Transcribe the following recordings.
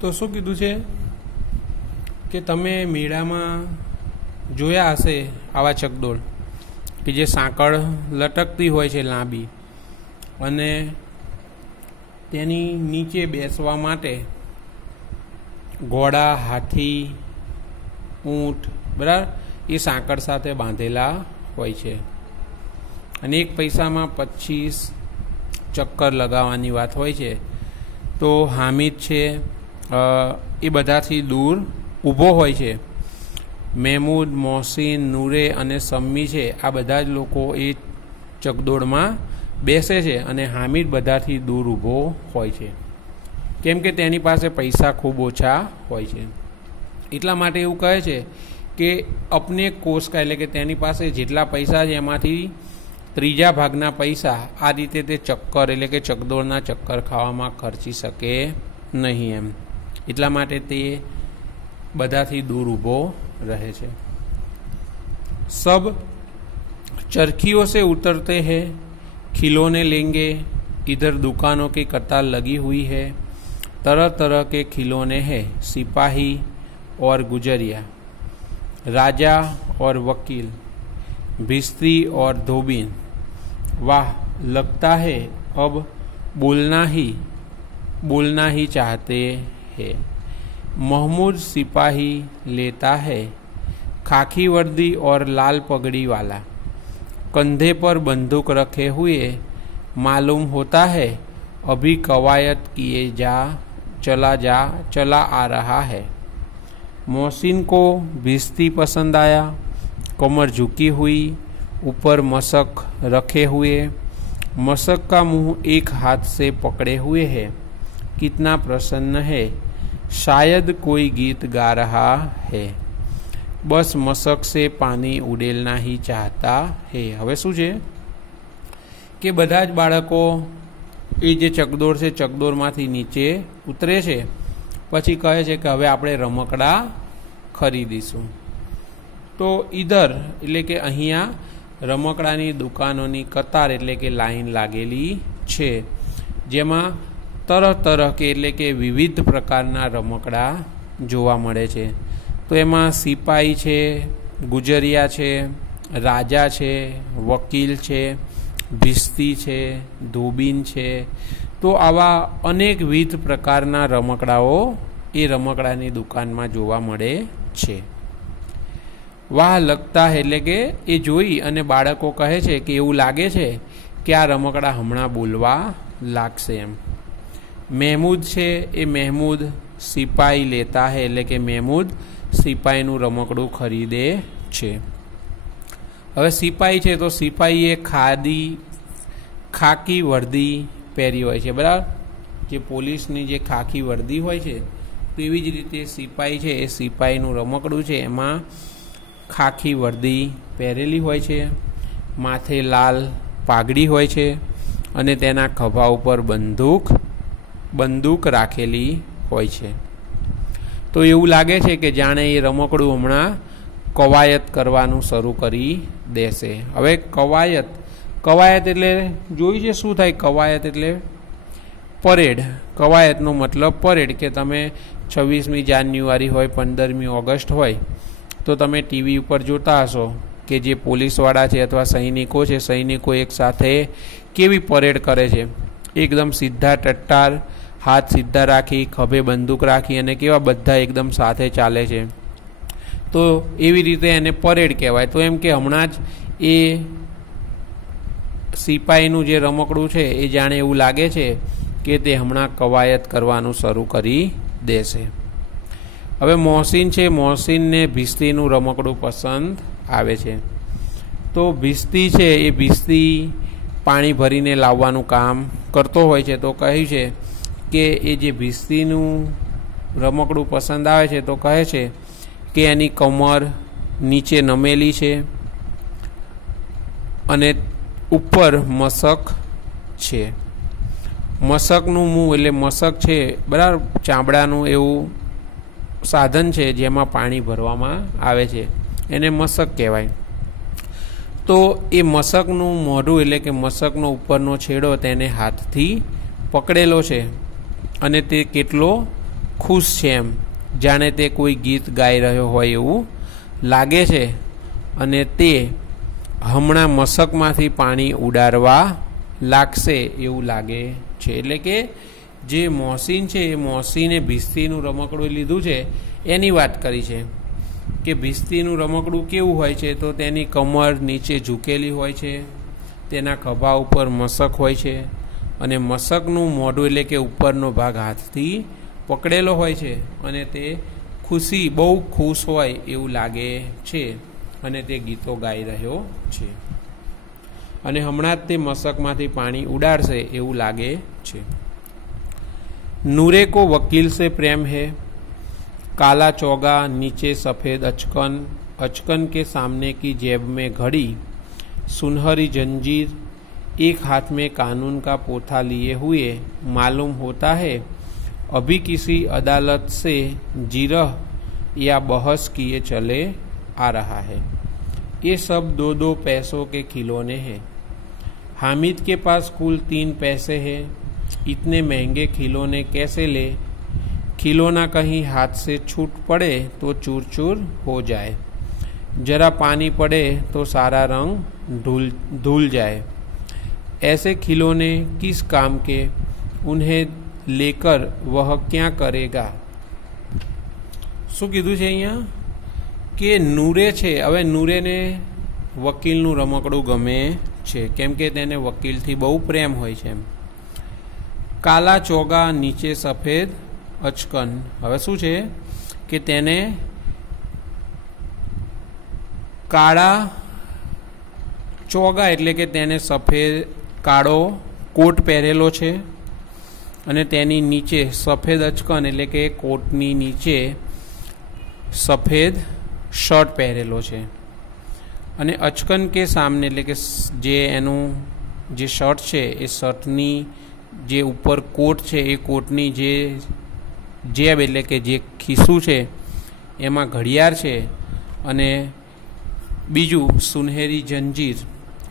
તો શું કીધું છે કે તમે મેળામાં જોયા હશે આવા ચકડોળ કે જે સાંકળ લટકતી હોય છે લાંબી, અને તેની નીચે બેસવા માટે ઘોડા, હાથી, ઊંટ બરાબર એ સાંકળ સાથે બાંધેલા હોય છે, અને 1 પૈસામાં 25 ચક્કર લગાવવાની વાત હોય છે. તો હામિદ છે એ બધાથી દૂર ઊભો હોય છે. મહેમૂદ, મોહસિન, નૂરે અને સમ્મી છે આ બધા જ લોકો એ ચકડોળમાં બેસે છે, અને હામિદ બધાથી દૂર ઊભો હોય છે, કેમ કે તેની પાસે પૈસા ખૂબ ઓછા હોય છે. એટલા માટે એવું કહે છે કે અપને કોષ કા, એટલે કે તેની પાસે જેટલા પૈસા છે એમાંથી 3 ભાગના પૈસા આ રીતે તે ચક્કર એટલે કે ચકડોળના ચક્કર ખાવામાં ખર્ચી શકે નહીં એમ. એટલા માટે તે બધાથી દૂર ઊભો रहे छे. सब चरखियों से उतरते हैं, खिलौने लेंगे, इधर दुकानों की कतार लगी हुई है, तरह तरह के खिलौने हैं, सिपाही और गुजरिया, राजा और वकील, भिस्ती और धोबीन. वाह, लगता है अब बोलना ही चाहते हैं. महमूद सिपाही लेता है खाकी वर्दी और लाल पगड़ी वाला, कंधे पर बंदूक रखे हुए, मालूम होता है अभी कवायद किए चला आ रहा है. मोहसिन को भिस्ती पसंद आया, कमर झुकी हुई, ऊपर मशक रखे हुए, मशक का मुंह एक हाथ से पकड़े हुए है, कितना प्रसन्न है, शायद कोई गीत गा रहा है, बस मशक से पानी उड़ेलना ही चाहता है. હવે શું છે કે બધા જ બાળકો એ જે ચકડોળ છે ચકડોળમાંથી નીચે ઉતરે છે, પછી કહે છે કે હવે આપણે રમકડા ખરીદીશું. તો ઈધર એટલે કે અહીંયા રમકડાની દુકાનોની કતાર એટલે કે લાઈન લાગેલી છે, જેમાં तरह तरह के એટલે કે વિવિધ પ્રકારના રમકડા જોવા મળે છે. તો એમાં સિપાઈ છે, ગુજરિયા છે, રાજા છે, વકીલ છે, ભિસ્તી છે, ધોબીન છે. તો આવા અનેકવિધ પ્રકારના રમકડાઓ એ રમકડાની દુકાનમાં જોવા મળે છે. વાહ લગતા હે એટલે કે એ જોઈ અને બાળકો કહે છે કે એવું લાગે છે કે આ રમકડા હમણાં બોલવા લાગશે એમ. મહેમૂદ છે એ મહેમૂદ સિપાઈ લેતા હે એટલે કે મહેમૂદ સિપાઈનું રમકડું ખરીદે છે. હવે સિપાઈ છે તો સિપાઈએ ખાકી વર્દી પહેરી હોય છે બરાબર, જે પોલીસની જે ખાકી વર્દી હોય છે તો એવી જ રીતે સિપાઈ છે એ સિપાઈનું રમકડું છે એમાં ખાકી વર્દી પહેરેલી હોય છે, માથે લાલ પાઘડી હોય છે, અને તેના ખભા ઉપર બંદૂક રાખેલી હોય છે. તો એવું લાગે છે કે જાણે એ રમકડું હમણાં કવાયત કરવાનું શરૂ કરી દેશે. હવે કવાયત એટલે જોઈ છે શું થાય? કવાયત એટલે પરેડ. કવાયતનો મતલબ પરેડ, કે તમે 26મી જાન્યુઆરી હોય, 15મી ઓગસ્ટ હોય તો તમે ટીવી ઉપર જોતા હશો કે જે પોલીસવાળા છે અથવા સૈનિકો છે, સૈનિકો એક સાથે કેવી પરેડ કરે છે. એકદમ સીધા ટટ્ટાર, હાથ સીધા રાખી, ખભે બંદૂક રાખી, અને કેવા બધા એકદમ સાથે ચાલે છે. તો એવી રીતે એને પરેડ કહેવાય. તો એમ કે હમણાં જ એ સિપાહીનું જે રમકડું છે એ જાણે એવું લાગે છે કે તે હમણાં કવાયત કરવાનું શરૂ કરી દેશે. હવે મોહસિન છે, મોહસિનને ભિસ્તીનું રમકડું પસંદ આવે છે. તો ભિસ્તી છે એ ભિસ્તી પાણી ભરીને લાવવાનું કામ કરતો હોય છે. તો કહ્યું છે કે એ જે ભિસ્તીનું રમકડું પસંદ આવે છે તો કહે છે કે એની કમર નીચે નમેલી છે અને ઉપર મશક છે. મશકનું મું એટલે મશક છે બરાબર, ચામડાનું એવું સાધન છે જેમાં પાણી ભરવામાં આવે છે, એને મશક કહેવાય. તો એ મશકનું મોઢું એટલે કે મશકનો ઉપરનો છેડો તેને હાથથી પકડેલો છે, અને તે કેટલો ખુશ છે એમ, જાણે તે કોઈ ગીત ગાઈ રહ્યો હોય એવું લાગે છે અને તે હમણાં મશકમાંથી પાણી ઉડાડવા લાગશે એવું લાગે છે. એટલે કે જે મોહસીન છે એ મોહસીને ભીસ્તીનું રમકડું લીધું છે એની વાત કરી છે કે ભીસ્તીનું રમકડું કેવું હોય છે, તો તેની કમર નીચે ઝૂકેલી હોય છે, તેના ખભા ઉપર મશક હોય છે અને મશકનું મોઢું એટલે કે ઉપરનો ભાગ હાથથી પકડેલો હોય છે અને તે બહુ ખુશ હોય એવું લાગે છે અને તે ગીતો ગાઈ રહ્યો છે અને હમણાં જ તે મશકમાંથી પાણી ઉડાડશે એવું લાગે છે. नूरे को वकील से प्रेम है, काला चौगा नीचे सफ़ेद अचकन, अचकन के सामने की जेब में घड़ी, सुनहरी जंजीर, एक हाथ में कानून का पोथा लिए हुए मालूम होता है अभी किसी अदालत से जिरह या बहस किए चले आ रहा है. ये सब 2-2 पैसों के खिलौने हैं. हामिद के पास कुल 3 पैसे हैं. इतने महंगे खिलौने कैसे ले? खिलौना कहीं हाथ से छूट पड़े तो चूर चूर हो जाए, जरा पानी पड़े तो सारा रंग धुल जाए. ऐसे खिलौने किस काम के? उन्हें लेकर वह क्या करेगा? શું કીધું છે અહીંયા કે નૂરે છે, હવે નૂરેને વકીલનું રમકડું ગમે છે કેમ કે તેને વકીલથી બહુ પ્રેમ હોય છે એમ. કાલા ચોગા નીચે સફેદ અચકન, હવે શું છે કે તેને કાળા ચોગા એટલે કે તેને સફેદ કાળો કોટ પહેરેલો છે અને તેની નીચે સફેદ અચકન એટલે કે કોટની નીચે સફેદ શર્ટ પહેરેલો છે અને અચકન કે સામને એટલે કે જે એનું જે શર્ટ છે એ શર્ટની જે ઉપર કોટ છે એ કોટની જે જેબ એટલે કે જે ખિસ્સું છે એમાં ઘડિયાળ છે અને બીજું સુનહેરી જંજીર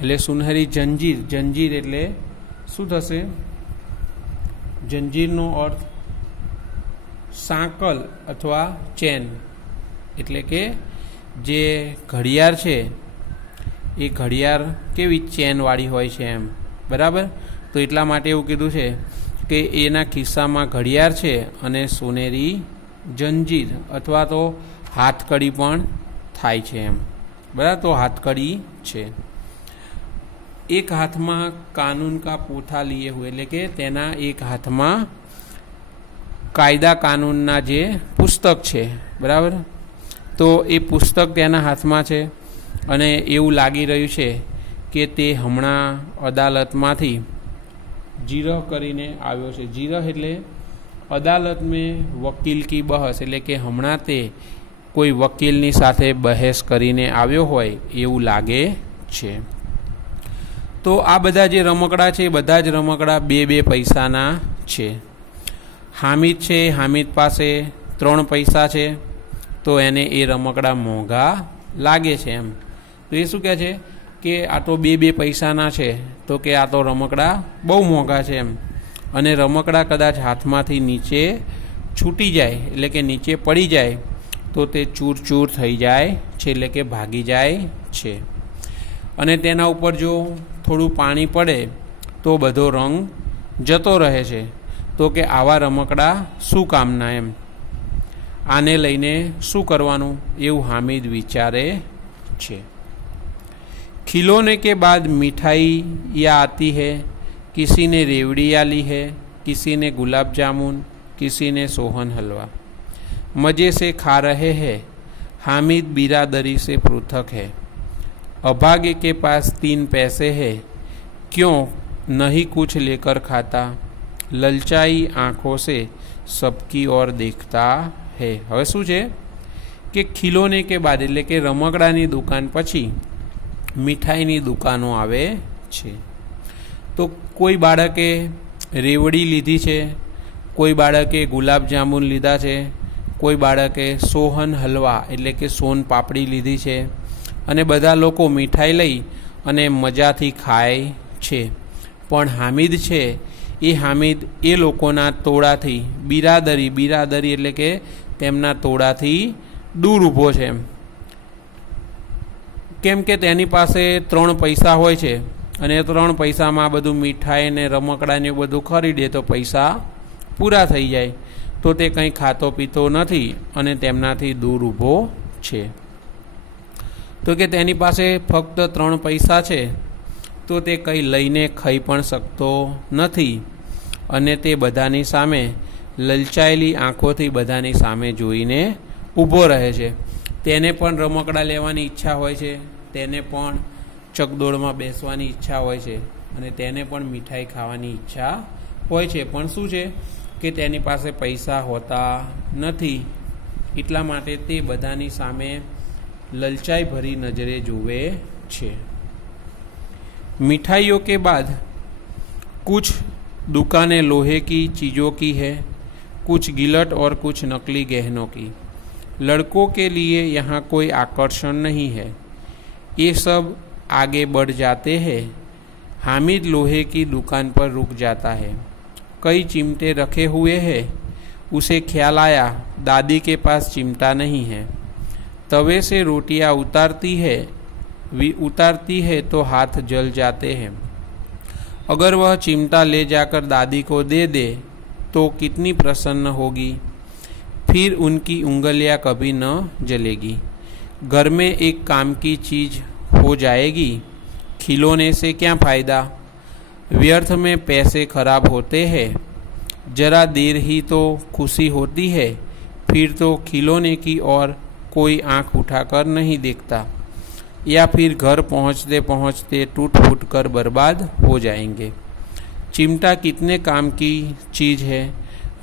એટલે સુનહેરી જંજીર, જંજીર એટલે શું થશે? જંજીરનો અર્થ સાંકલ અથવા ચેન, એટલે કે જે ઘડિયાળ છે એ ઘડિયાળ કેવી ચેનવાળી હોય છે એમ, બરાબર. તો એટલા માટે એવું કીધું છે કે એના ખિસ્સામાં ઘડિયાળ છે અને સોનેરી જંજીર અથવા તો હાથકડી પણ થાય છે એમ, બરાબર. તો હાથકડી છે. એક હાથમાં કાનૂન કા પોથા લીએ હુએ એટલે કે તેના એક હાથમાં કાયદા કાનૂનના જે પુસ્તક છે, બરાબર. તો એ પુસ્તક તેના હાથમાં છે અને એવું લાગી રહ્યું છે કે તે હમણાં અદાલતમાંથી જીરહ કરીને આવ્યો છે. જીરહ એટલે અદાલત મેં વકીલ કી બહસ એટલે કે હમણાં તે કોઈ વકીલની સાથે બહેસ કરીને આવ્યો હોય એવું લાગે છે. તો આ બધા જે રમકડા છે બધા જ રમકડા 2-2 પૈસાના છે. હામિદ છે, હામિદ પાસે 3 પૈસા છે તો એને એ રમકડા મોંઘા લાગે છે એમ. તો એ શું કહે છે કે આ તો 2-2 પૈસાના છે તો કે આ તો રમકડા બહુ મોંઘા છે એમ. અને રમકડા કદાચ હાથમાંથી નીચે છૂટી જાય એટલે કે નીચે પડી જાય તો તે ચૂર ચૂર થઈ જાય છે એટલે કે ભાગી જાય છે. અને તેના ઉપર જો થોડું પાણી પડે તો બધો રંગ જતો રહે છે. તો કે આવા રમકડા શું કામના એમ. આને લઈને શું કરવાનું એવું હામિદ વિચારે છે. खिलौने के बाद मिठाई या आती है, किसी ने रेवड़ियाँ ली है, किसी ने गुलाब जामुन, किसी ने सोहन हलवा. मज़े से खा रहे हैं. हामिद बिरादरी से पृथक है. अभागे के पास 3 पैसे हैं. क्यों नहीं कुछ लेकर खाता? ललचाई आँखों से सबकी ओर देखता है. હવે શું છે કે ખિલોને કે બાદ એટલે કે રમકડાની દુકાન પછી મીઠાઈની દુકાનો આવે છે. તો કોઈ બાળકે રેવડી લીધી છે, કોઈ બાળકે ગુલાબજાંબુ લીધા છે, કોઈ બાળકે સોહન હલવા એટલે કે સોન પાપડી લીધી છે અને બધા લોકો મીઠાઈ લઈ અને મજાથી ખાય છે. પણ હામિદ છે એ હામિદ એ લોકોના ટોળાથી બિરાદરી એટલે કે તેમના ટોળાથી દૂર ઊભો છે, કેમ કે તેની પાસે 3 પૈસા હોય છે અને 3 પૈસામાં બધું મીઠાઈ ને રમકડાને બધું ખરીદે તો પૈસા પૂરા થઈ જાય, તો તે કંઈ ખાતો પીતો નથી અને તેમનાથી દૂર ઊભો છે. તો કે તેની પાસે ફક્ત 3 પૈસા છે, તો તે કંઈ લઈને ખાઈ પણ શકતો નથી અને તે બધાની સામે લલચાયેલી આંખોથી બધાની સામે જોઈને ઊભો રહે છે. તેને પણ રમકડા લેવાની ઈચ્છા હોય છે, તેને પણ ચકડોળમાં બેસવાની ઈચ્છા હોય છે અને તેને પણ મીઠાઈ ખાવાની ઈચ્છા હોય છે, પણ શું છે કે તેની પાસે પૈસા હોતા નથી, એટલા માટે તે બધાની સામે ललचाई भरी नजरे जुए छे. मिठाइयों के बाद कुछ दुकानें लोहे की चीज़ों की है, कुछ गिलट और कुछ नकली गहनों की. लड़कों के लिए यहाँ कोई आकर्षण नहीं है, ये सब आगे बढ़ जाते हैं. हामिद लोहे की दुकान पर रुक जाता है. कई चिमटे रखे हुए हैं. उसे ख्याल आया दादी के पास चिमटा नहीं है. तवे से रोटियां उतारती है तो हाथ जल जाते हैं. अगर वह चिमटा ले जाकर दादी को दे दे तो कितनी प्रसन्न होगी, फिर उनकी उंगलियां कभी न जलेगी. घर में एक काम की चीज हो जाएगी. खिलौने से क्या फायदा, व्यर्थ में पैसे खराब होते हैं. जरा देर ही तो खुशी होती है, फिर तो खिलौने की ओर कोई आंख उठाकर नहीं देखता, या फिर घर पहुंचते पहुंचते टूट फूट कर बर्बाद हो जाएंगे. चिमटा कितने काम की चीज़ है.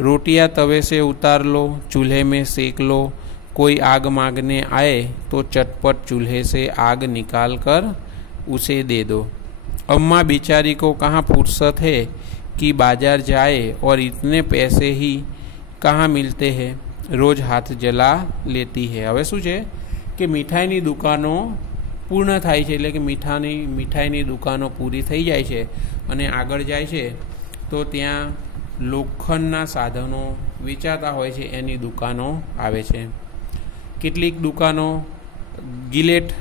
रोटियां तवे से उतार लो, चूल्हे में सेक लो. कोई आग मांगने आए तो चटपट चूल्हे से आग निकाल कर उसे दे दो. अम्मा बेचारी को कहाँ फुर्सत है कि बाजार जाए और इतने पैसे ही कहाँ मिलते हैं. रोज हाथ जला लेती है. હવે શું છે કે મીઠાઈની દુકાનો પૂર્ણ થાય છે, એટલે કે મીઠાઈની દુકાનો પૂરી થઈ જાય છે અને આગળ જાય છે તો ત્યાં લોખંડના સાધનો વેચાતા હોય છે એની દુકાનો આવે છે. કેટલીક દુકાનો ગિલેટ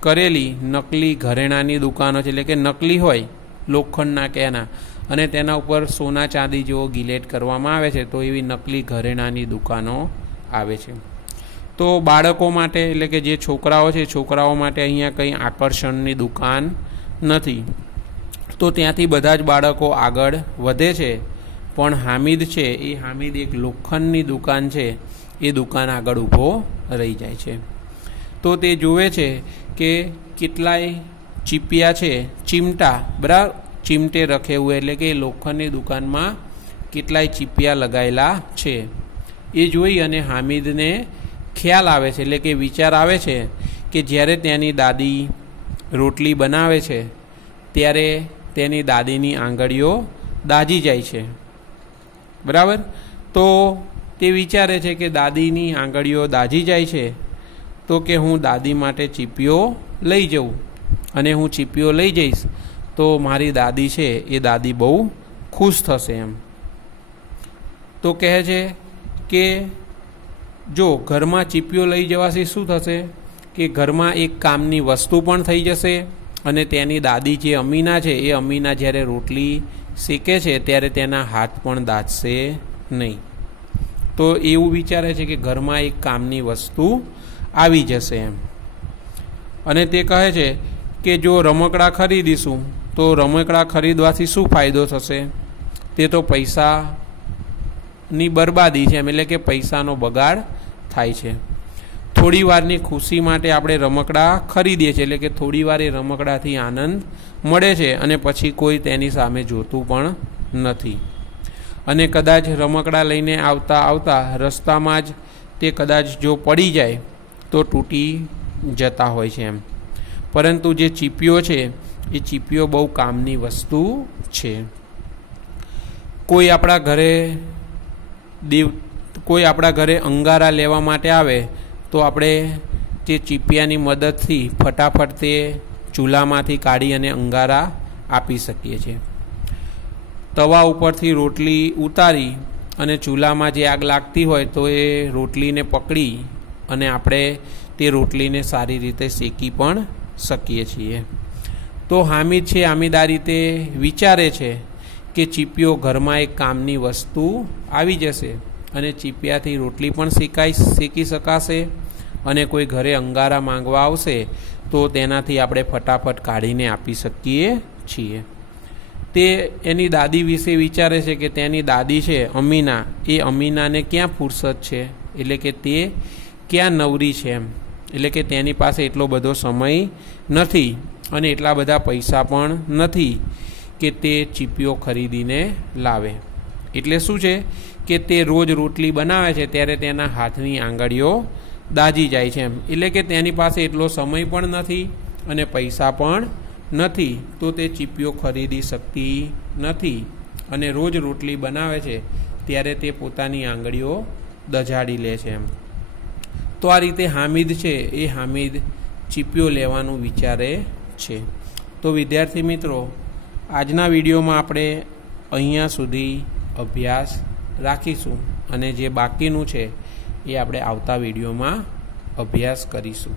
કરેલી નકલી ઘરેણાની દુકાનો છે, એટલે કે નકલી હોય લોખંડના કે એના અને તેના ઉપર સોના ચાંદી જેવો ગિલેટ કરવામાં આવે છે, તો એવી નકલી ઘરેણાની દુકાનો આવે છે. તો બાળકો માટે એટલે કે જે છોકરાઓ છે છોકરાઓ માટે અહીંયા કંઈ આકર્ષણની દુકાન નથી, તો ત્યાંથી બધા જ બાળકો આગળ વધે છે. પણ હામિદ છે એ હામિદ એક લોખંડની દુકાન છે, એ દુકાન આગળ ઊભો રહી જાય છે. તો તે જોવે છે કે કેટલાય ચીપિયા છે, ચીમટા, બરાબર, चिमटे रखे हुए એટલે કે લોખંડની દુકાનમાં કેટલાય ચીપિયા લગાયેલા છે. એ જોઈ અને હામિદને ખ્યાલ આવે છે, એટલે કે વિચાર આવે છે કે જ્યારે તેની દાદી રોટલી બનાવે છે ત્યારે તેની દાદીની આંગળીઓ દાઝી જાય છે, બરાબર. તો તે વિચારે છે કે દાદીની આંગળીઓ દાઝી જાય છે તો કે હું દાદી માટે ચીપિયો લઈ જઉં અને હું ચીપિયો લઈ જઈશ તો મારી દાદી છે એ દાદી બહુ ખુશ થશે એમ. તો કહે છે કે જો ઘરમાં ચીપિયો લઈ જવાથી શું થશે કે ઘરમાં એક કામની વસ્તુ પણ થઈ જશે અને તેની દાદી જે અમીના છે એ અમીના જ્યારે રોટલી શેકે છે ત્યારે તેના હાથ પણ દાઝશે નહીં. તો એવું વિચારે છે કે ઘરમાં એક કામની વસ્તુ આવી જશે એમ. અને તે કહે છે કે જો રમકડા ખરીદીશું તો રમકડા ખરીદવાથી શું ફાયદો થશે, તે તો પૈસાની બરબાદી છે, એટલે કે પૈસાનો બગાડ થાય છે. થોડી વારની ખુશી માટે આપણે રમકડા ખરીદીએ છીએ, એટલે કે થોડી વાર એ રમકડાથી આનંદ મળે છે અને પછી કોઈ તેની સામે જોતું પણ નથી. અને કદાચ રમકડા લઈને આવતા આવતા રસ્તામાં જ તે કદાચ જો પડી જાય તો તૂટી જતા હોય છે એમ. પરંતુ જે ચીપિયો છે એ ચીપિયો બહુ કામની વસ્તુ છે. કોઈ આપણા ઘરે અંગારા લેવા માટે આવે તો આપણે તે ચીપિયાની મદદથી ફટાફટ તે ચૂલામાંથી કાઢી અને અંગારા આપી શકીએ છીએ. તવા ઉપરથી રોટલી ઉતારી અને ચૂલામાં જે આગ લાગતી હોય તો એ રોટલીને પકડી અને આપણે તે રોટલીને સારી રીતે શેકી પણ શકીએ છીએ। તો હામિદ છે, હામિદ આ રીતે વિચારે છે કે ચીપિયો ઘરમાં એક કામની વસ્તુ આવી જશે અને ચીપિયાથી રોટલી પણ શેકી શકાશે અને કોઈ ઘરે અંગારા માંગવા આવશે તો તેનાથી આપણે ફટાફટ કાઢીને આપી શકીએ છીએ। તે એની દાદી વિશે વિચારે છે કે તેની દાદી છે અમીના, એ અમીનાને ક્યાં ફુરસત છે, એટલે કે તે ક્યાં નવરી છે એમ, એટલે કે તેની પાસે એટલો બધો સમય નથી અને એટલા બધા પૈસા પણ નથી કે તે ચીપિયો ખરીદીને લાવે। એટલે શું છે કે તે રોજ રોટલી બનાવે છે ત્યારે તેના હાથની આંગળીઓ દાજી જાય છે એમ, એટલે કે તેની પાસે એટલો સમય પણ નથી અને પૈસા પણ નથી, તો તે ચીપિયો ખરીદી શકતી નથી અને રોજ રોટલી બનાવે છે ત્યારે તે પોતાની આંગળીઓ દજાડી લે છે એમ। તો આ રીતે હામિદ છે એ હામિદ ચીપિયો લેવાનું વિચારે છે। તો વિદ્યાર્થી મિત્રો, આજના વિડીયોમાં આપણે અહીંયા સુધી અભ્યાસ રાખીશું અને જે બાકીનું છે એ આપણે આવતા વિડીયોમાં અભ્યાસ કરીશું।